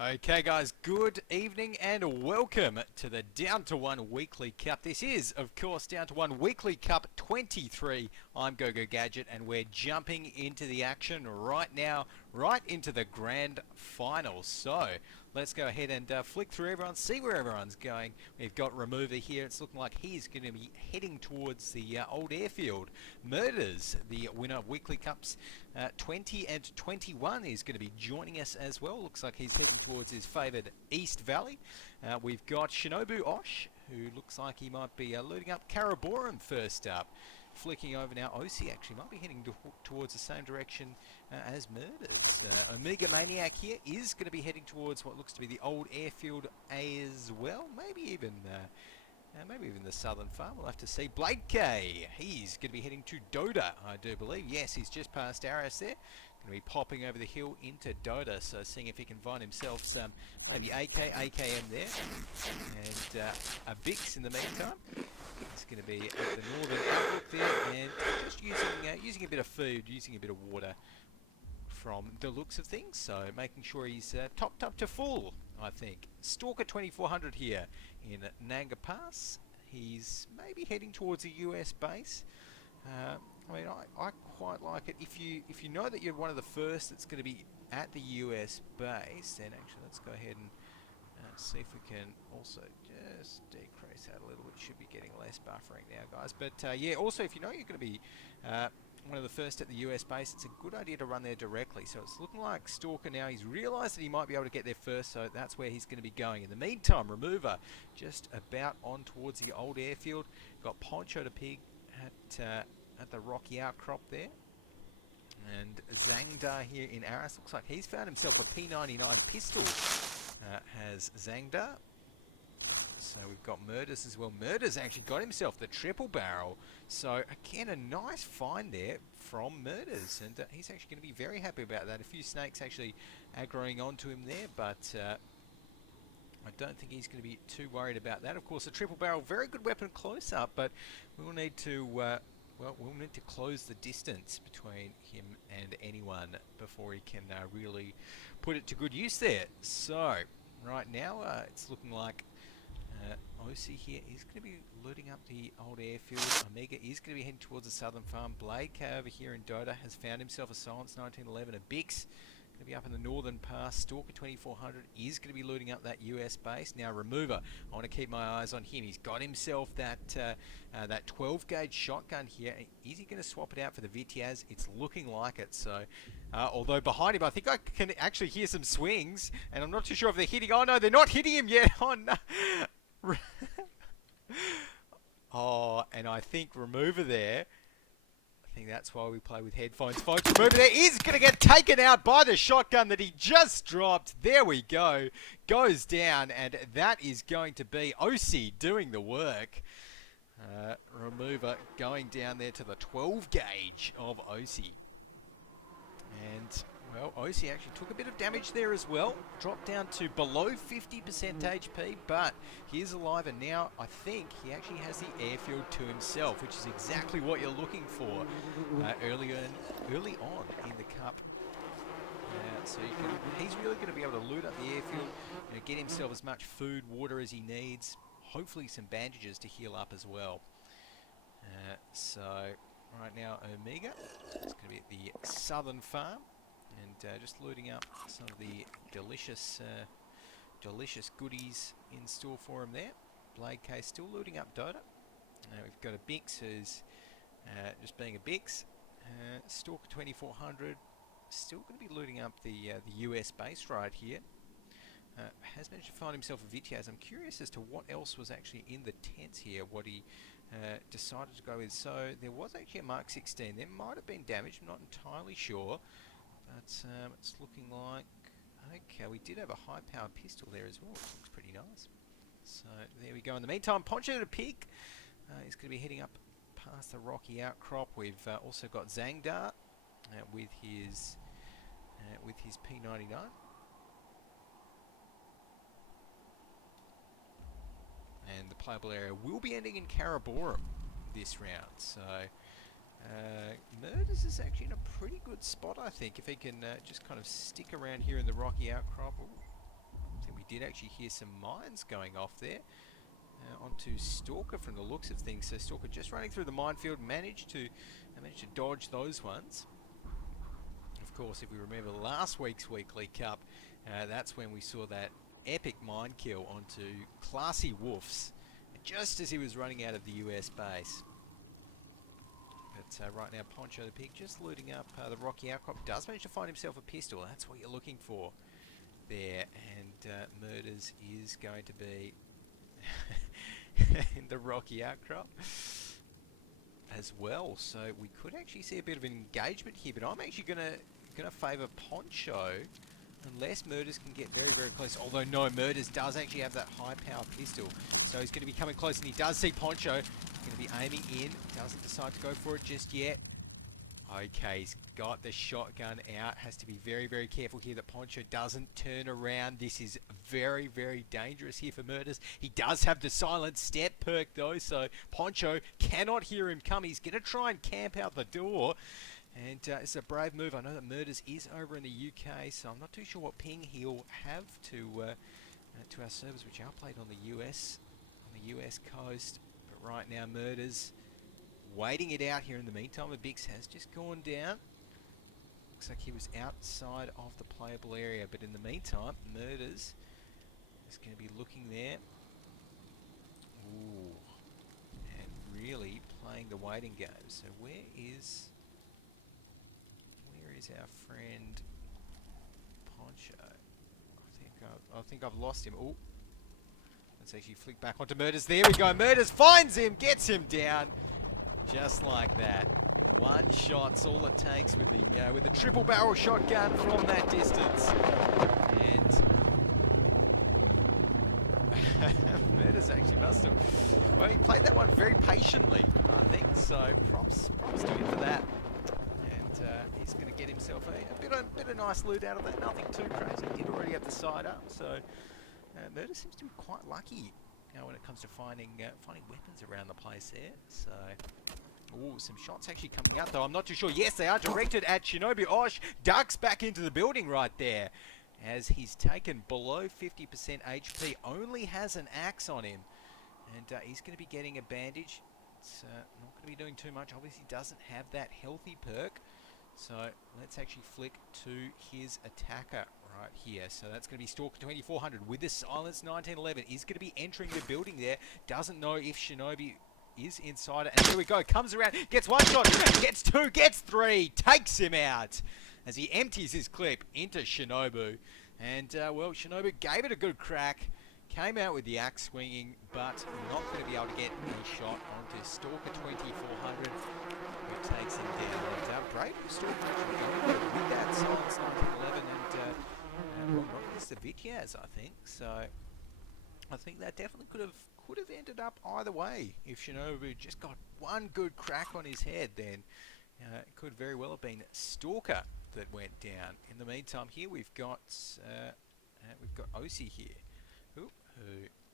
Okay guys, good evening and welcome to the Down to One Weekly Cup. This is, of course, Down to One Weekly Cup 23. I'm GoGo Gadget and we're jumping into the action right now, right into the grand final. So, let's go ahead and flick through everyone, see where everyone's going. We've got Remover here. It's looking like he's going to be heading towards the old airfield. Murders, the winner of Weekly Cups 20 and 21, is going to be joining us as well. Looks like he's heading towards his favoured East Valley. We've got Shinobu Osh, who looks like he might be looting up Karaborum first up. Flicking over now, Osi actually might be heading towards the same direction as Murders. Omega Maniac here is going to be heading towards what looks to be the old airfield as well. Maybe even the southern farm. We'll have to see. Blade K, he's going to be heading to Dota, I do believe. Yes, he's just past Aris there. Going to be popping over the hill into Dota, so seeing if he can find himself some maybe AKM there. And a Bix in the meantime. It's going to be at the northern outlook there, and just using a bit of food, using a bit of water from the looks of things. So making sure he's topped up to full, I think. Stalker 2400 here in Nanga Pass. He's maybe heading towards a US base. I mean, I quite like it. If you know that you're one of the first that's going to be at the US base, then actually let's go ahead and see if we can also just decrease that a little bit. Should be getting less buffering now, guys. But yeah, also if you know you're going to be one of the first at the US base, it's a good idea to run there directly. So it's looking like Stalker now, he's realised that he might be able to get there first, so that's where he's going to be going. In the meantime, Remover just about on towards the old airfield. Got Poncho the Pig at the rocky outcrop there. And Zangda here in Aris, looks like he's found himself a P99 pistol. Has Zangda. So we've got Murders as well. Murders actually got himself the triple barrel. So again, a nice find there from Murders. And he's actually going to be very happy about that. A few snakes actually aggroing onto him there, but I don't think he's going to be too worried about that. Of course, a triple barrel, very good weapon close up, but we'll need to we'll need to close the distance between him and anyone before he can really put it to good use there. So right now it's looking like Osi here is going to be looting up the old airfield. Omega is going to be heading towards the southern farm. Blade K over here in Dota has found himself a Silence 1911, a Bix. Going to be up in the northern pass. Stalker 2400 is going to be looting up that US base. Now Remover, I want to keep my eyes on him. He's got himself that 12 gauge shotgun here. Is he going to swap it out for the Vitiaz? It's looking like it. So, although behind him, I think I can actually hear some swings, and I'm not too sure if they're hitting. Oh no, they're not hitting him yet. Oh no. Oh, and I think Remover there, I think that's why we play with headphones. Folks, Remover there is going to get taken out by the shotgun that he just dropped. There we go. Goes down, and that is going to be Osi doing the work. Remover going down there to the 12 gauge of Osi. And, well, Osi actually took a bit of damage there as well. Dropped down to below 50% HP, but he's alive, and now I think he actually has the airfield to himself, which is exactly what you're looking for early on in the cup. So he's really going to be able to loot up the airfield, get himself as much food, water as he needs, hopefully some bandages to heal up as well. So right now Omega is going to be at the southern farm and just looting up some of the delicious goodies in store for him there. Blade K still looting up Dota. We've got a Bix who's just being a Bix. Stalker 2400 still going to be looting up the US base right here. Has managed to find himself a Vitiaz. I'm curious as to what else was actually in the tents here, what he decided to go with. So there was actually a Mark 16. There might have been damage, I'm not entirely sure. But it's looking like, okay, we did have a high-powered pistol there as well, which looks pretty nice. So there we go. In the meantime, Poncho the Pig is going to be heading up past the rocky outcrop. We've also got Zangda with his P99. And the playable area will be ending in Karaborum this round. So Murders Murders is actually in a pretty good spot, I think, if he can just kind of stick around here in the rocky outcrop. Ooh, I think we did actually hear some mines going off there. Onto Stalker from the looks of things. So Stalker just running through the minefield, managed to dodge those ones. Of course, if we remember last week's Weekly Cup, that's when we saw that epic mine kill onto Classy Wolves, just as he was running out of the US base. But right now, Poncho the Pig just looting up the rocky outcrop. Does manage to find himself a pistol. That's what you're looking for there. And Murders is going to be in the rocky outcrop as well. So we could actually see a bit of an engagement here. But I'm actually gonna favour Poncho, unless Murders can get very, very close. Although no, Murders does actually have that high power pistol. So he's going to be coming close, and he does see Poncho. Going to be aiming in. Doesn't decide to go for it just yet. Okay, he's got the shotgun out. Has to be very, very careful here that Poncho doesn't turn around. This is very, very dangerous here for Murders. He does have the silent step perk though, so Poncho cannot hear him come. He's going to try and camp out the door. And it's a brave move. I know that Murders is over in the UK, so I'm not too sure what ping he'll have to our servers, which are played on the US coast. But right now, Murders waiting it out here. In the meantime, the Bix has just gone down. Looks like he was outside of the playable area, but in the meantime, Murders is going to be looking there. Ooh, and really playing the waiting game. So where is our friend Poncho? I think I've lost him. Oh, let's actually flick back onto Murders. There we go. Murders finds him, gets him down, just like that. One shot's all it takes with the triple barrel shotgun from that distance. And Murders actually must have. Well, he played that one very patiently, I think. So props to him for that. He's going to get himself a bit of nice loot out of that. Nothing too crazy. He did already have the side up, so Murder seems to be quite lucky when it comes to finding weapons around the place there. So, some shots actually coming out though. I'm not too sure. Yes, they are directed at Shinobi Osh. Ducks back into the building right there, as he's taken below 50% HP. Only has an axe on him, and he's going to be getting a bandage. It's not going to be doing too much. Obviously, doesn't have that healthy perk. So let's actually flick to his attacker right here. So that's going to be Stalker 2400 with the Silence 1911. Is going to be entering the building there. Doesn't know if Shinobi is inside it. And here we go. Comes around. Gets one shot. Gets two. Gets three. Takes him out as he empties his clip into Shinobu. And, well, Shinobu gave it a good crack. Came out with the axe swinging, but not going to be able to get a shot onto Stalker 2400. Who takes him down. Brave Stalker actually going with that Silence 1911 and well, not against the Vityaz, I think. So I think that definitely could have ended up either way. If Shinobu just got one good crack on his head, then it could very well have been Stalker that went down. In the meantime, here we've got Osi here, who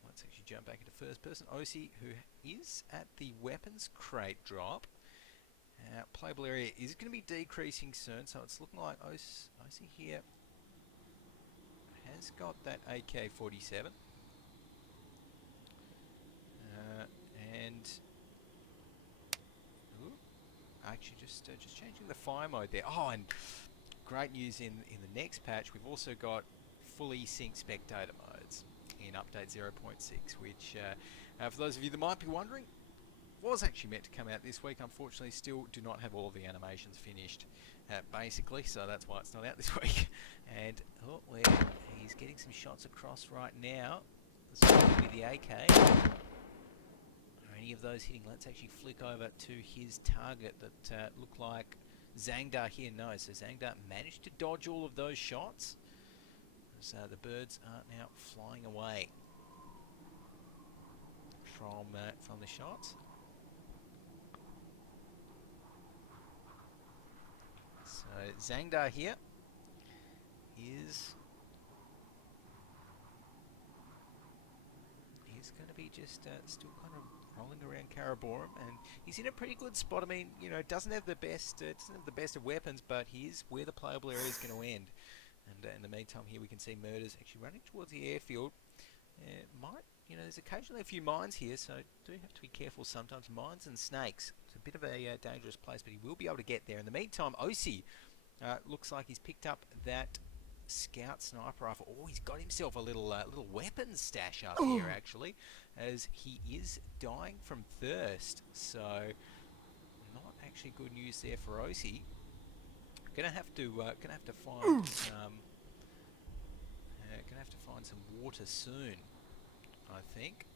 let's actually jump back into first person. Osi, who is at the weapons crate drop. Playable area is going to be decreasing soon, so it's looking like Osi here has got that AK-47. And actually just changing the fire mode there. Oh, and great news in the next patch, we've also got fully synced spectator modes in update 0.6, which for those of you that might be wondering, was actually meant to come out this week. Unfortunately, still do not have all of the animations finished, basically, so that's why it's not out this week. And he's getting some shots across right now. This is going to be the AK. Are any of those hitting? Let's actually flick over to his target that looked like Zangdar here. No, so Zangdar managed to dodge all of those shots. So the birds are now flying away from the shots. So Zangdar here is going to be just still kind of rolling around Karaborum, and he's in a pretty good spot. I mean, doesn't have the best, of weapons, but he is where the playable area is going to end. And in the meantime, here we can see Murders actually running towards the airfield. There's occasionally a few mines here, so do have to be careful sometimes. Mines and snakes. It's a bit of a dangerous place, but he will be able to get there. In the meantime, Osi looks like he's picked up that scout sniper rifle. Oh, he's got himself a little weapons stash up here, actually, as he is dying from thirst. So, not actually good news there for Osi. Gonna have to find some water soon, I think.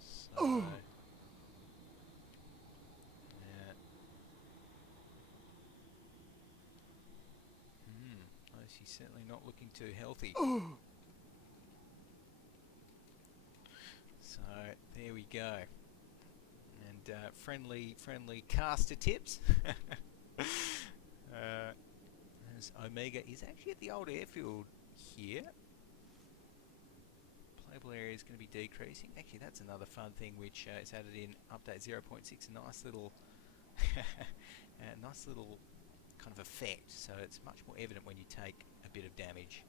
So, Osi's certainly not looking too healthy. So there we go. And friendly caster tips. As Omega is actually at the old airfield here. Playable area is going to be decreasing. Actually, that's another fun thing which is added in update 0.6. Nice little, nice little kind of effect. So it's much more evident when you take a bit of damage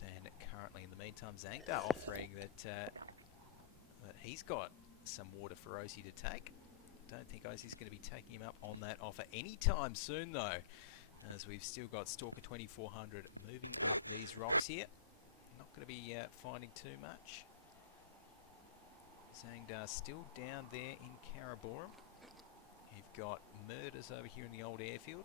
than currently. In the meantime, Zangda offering that he's got some water for Osi to take. Don't think Osi's going to be taking him up on that offer anytime soon, though, as we've still got Stalker 2400 moving up these rocks here. Not going to be finding too much. Zangda still down there in Karaborum. You've got Murders over here in the old airfield.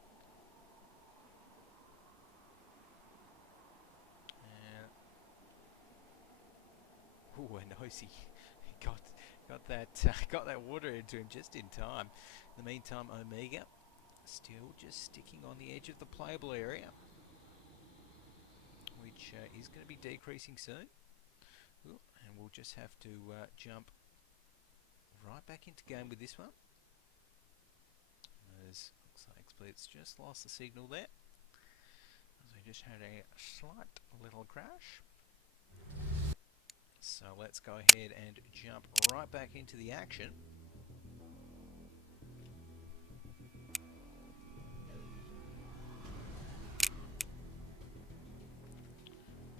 And Osi got that water into him just in time. In the meantime, Omega still just sticking on the edge of the playable area, which is going to be decreasing soon. Ooh, and we'll just have to jump right back into game with this one. As looks like Split's just lost the signal there, as we just had a slight little crash. So let's go ahead and jump right back into the action.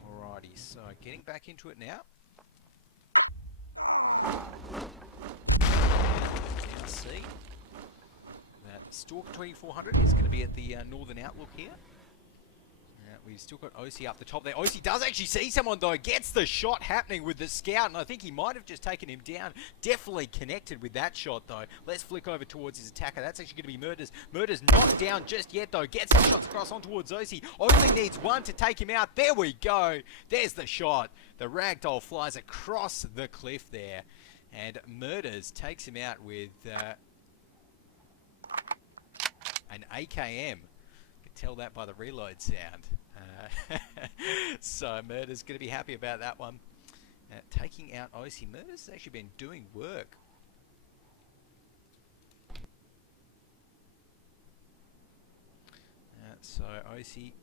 Alrighty, so getting back into it now. Now see that Stalker 2400 is going to be at the northern outlook here. We've still got Osi up the top there. Osi does actually see someone, though. Gets the shot happening with the scout, and I think he might have just taken him down. Definitely connected with that shot, though. Let's flick over towards his attacker. That's actually going to be Murders. Murders not down just yet, though. Gets some shots across on towards Osi. Only needs one to take him out. There we go. There's the shot. The ragdoll flies across the cliff there, and Murders takes him out with an AKM. You can tell that by the reload sound. So Murder's going to be happy about that one. Taking out Osi. Murder's actually been doing work. So Osi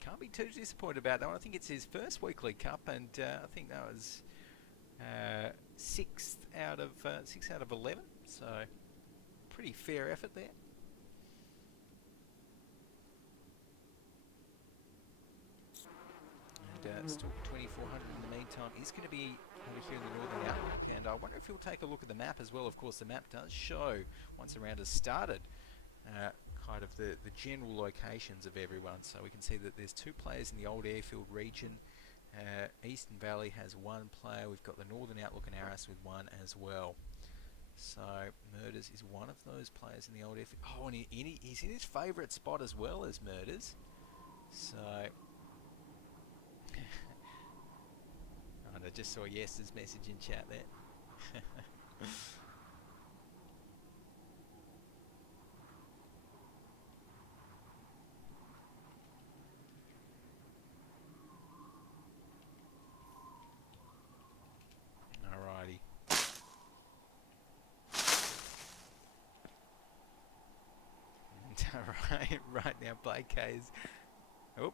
can't be too disappointed about that one. I think it's his first weekly cup, and I think that was 6 out of 11. So pretty fair effort there. Still 2400 in the meantime is going to be over here in the northern outlook, and I wonder if he'll take a look at the map as well. Of course, the map does show, once the round has started, kind of the general locations of everyone. So we can see that there's 2 players in the old airfield region. Eastern Valley has 1 player. We've got the northern outlook and Arras with 1 as well. So Murders is one of those players in the old airfield. Oh, and he's in his favourite spot as well as Murders. So I just saw Yes's message in chat there. Alrighty. right now, Blake K is. Oh.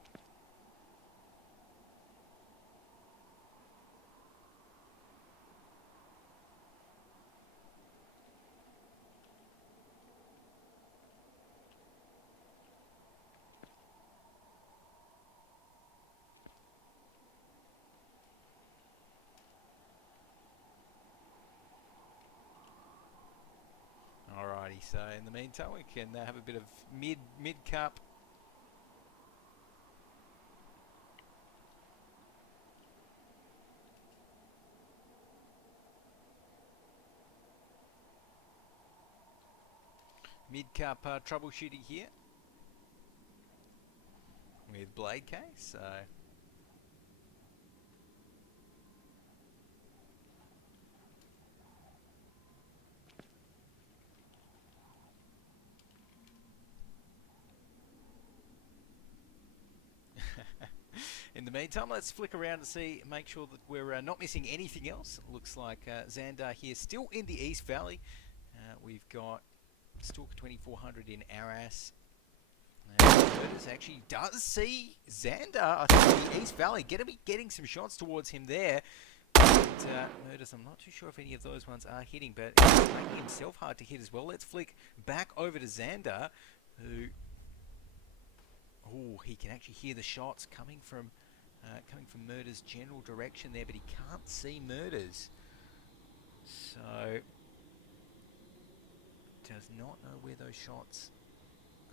Alrighty, so in the meantime we can have a bit of mid cup. Mid cup troubleshooting here with Blade Case. So in the meantime, let's flick around and see, make sure that we're not missing anything else. Looks like Xandar here, still in the East Valley. We've got Stalker 2400 in Arras. Murders actually does see Xandar, I think, in the East Valley. Gonna be getting some shots towards him there. But, Murders, I'm not too sure if any of those ones are hitting, but he's making himself hard to hit as well. Let's flick back over to Xandar, who... Oh, he can actually hear the shots coming from Murders' general direction there, but he can't see Murders. So, does not know where those shots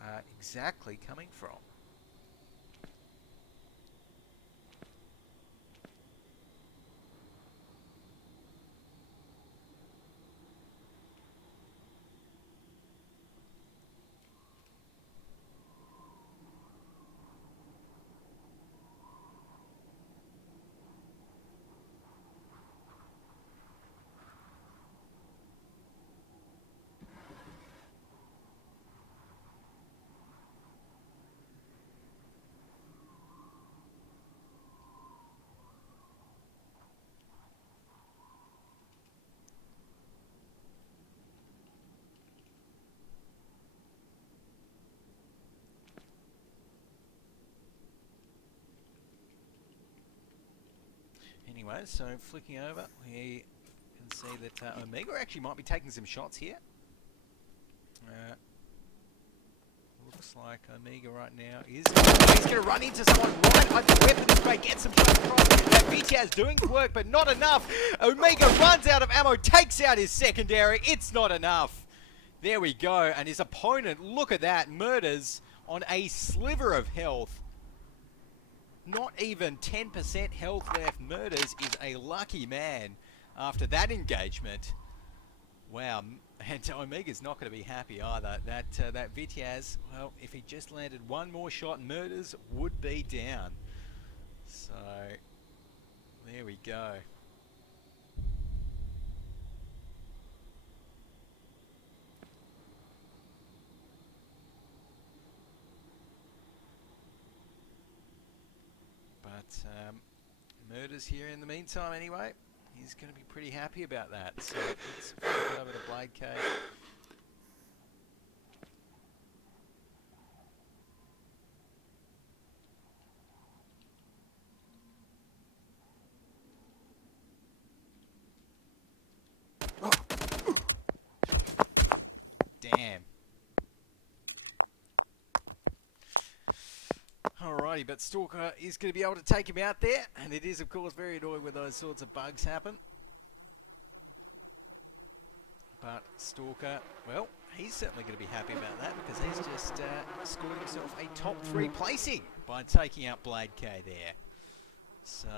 are exactly coming from. Anyway, so flicking over, we can see that Omega actually might be taking some shots here. Looks like Omega right now is... He's going to run into someone right under the weapon this way, get some shots across. That VTA's doing the work, but not enough. Omega runs out of ammo, takes out his secondary. It's not enough. There we go. And his opponent, look at that, Murders on a sliver of health. Not even 10% health left. Murders is a lucky man after that engagement. Wow, and Omega's not going to be happy either. That Vitiaz, well, if he just landed one more shot, Murders would be down. So, there we go. But Murders here in the meantime anyway. He's going to be pretty happy about that. So let's flip over to Blade Cave. Damn. Alrighty, but Stalker is going to be able to take him out there, and it is, of course, very annoying when those sorts of bugs happen. But Stalker, well, he's certainly going to be happy about that because he's just scored himself a top 3 placing by taking out Blade K there. So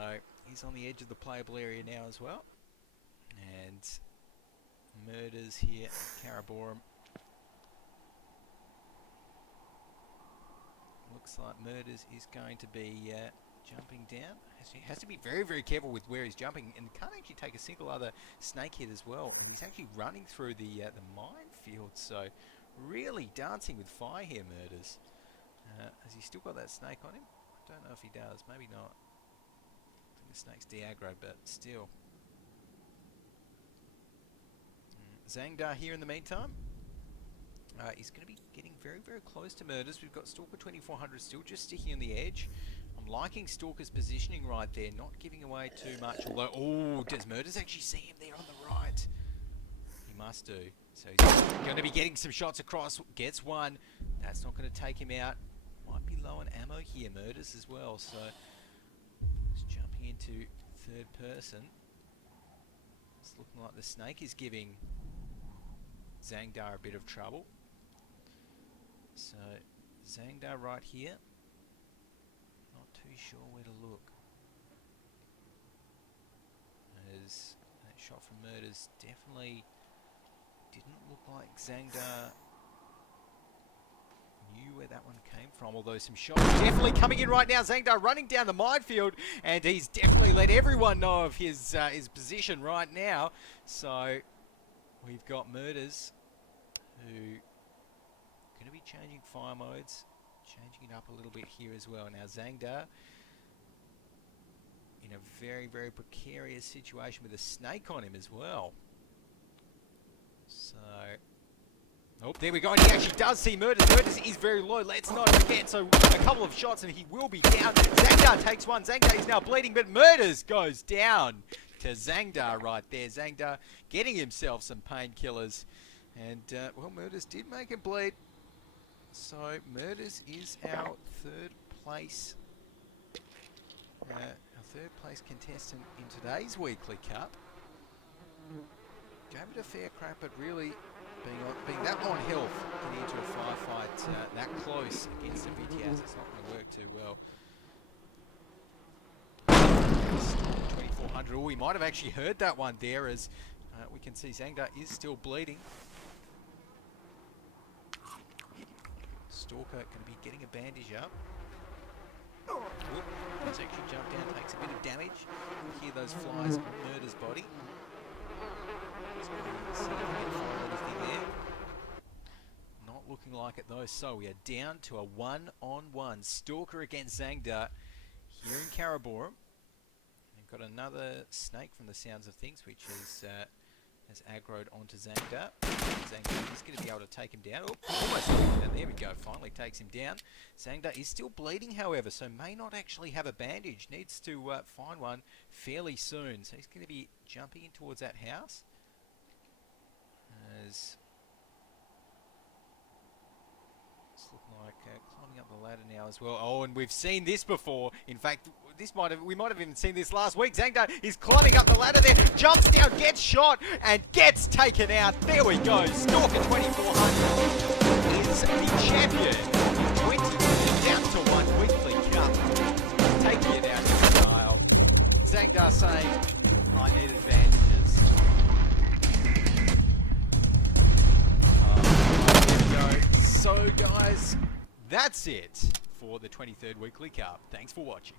he's on the edge of the playable area now as well. And Murders here at Karaborum. Looks like Murders is going to be jumping down. He has to be very, very careful with where he's jumping, and can't actually take a single other snake hit as well. And he's actually running through the minefield, so really dancing with fire here, Murders. Has he still got that snake on him? I don't know if he does. Maybe not. I think the snake's de-aggroed, but still. Xandar here in the meantime. He's going to be getting very, very close to Murders. We've got Stalker 2400 still just sticking on the edge. I'm liking Stalker's positioning right there, not giving away too much. Although, oh, does Murders actually see him there on the right? He must do. So he's going to be getting some shots across. Gets one. That's not going to take him out. Might be low on ammo here, Murders as well. So just jumping into third person. It's looking like the snake is giving Zangdar a bit of trouble. So Zangdar right here. Not too sure where to look. As that shot from Murders definitely didn't look like Zangdar knew where that one came from, although some shots definitely coming in right now. Zangdar running down the minefield, and he's definitely let everyone know of his position right now. So we've got Murders who going to be changing fire modes, changing it up a little bit here as well. Now Zangdar in a very, very precarious situation with a snake on him as well. So, oh, there we go, and he actually does see Murders. Murders is very low, let's not forget. So a couple of shots and he will be down. Zangdar takes one. Zangdar is now bleeding, but Murders goes down to Zangdar right there. Zangdar getting himself some painkillers. And, well, Murders did make him bleed. So Murders is our third place contestant in today's Weekly Cup. Gave it a fair crack, but really being that low on health, getting into a firefight that close against the BTS, it's not going to work too well. 2400. Oh, we might have actually heard that one there, as we can see Zangdar is still bleeding. Stalker going to be getting a bandage up. Oop, he's actually jumped down, takes a bit of damage. You hear those flies on Murder's body. See if we can find anything there. Not looking like it though, so we are down to a 1-on-1. Stalker against Zangdar here in Karaborum. We've got another snake from the sounds of things, which has aggroed onto Zangdar. Zangdar is going to be able to take him down. Oh, almost took him down. There we go. Finally takes him down. Zangdar is still bleeding, however, so may not actually have a bandage. Needs to find one fairly soon. So he's going to be jumping in towards that house. As it's looking like climbing up the ladder now as well. Oh, and we've seen this before. In fact, we might have even seen this last week. Zangdar is climbing up the ladder there, jumps down, gets shot, and gets taken out. There we go. Stalker 2400 is the champion. 20 down to 1 Weekly Cup. Taking it out in style. Zangdar saying, I need advantages. So guys, that's it for the 23rd Weekly Cup. Thanks for watching.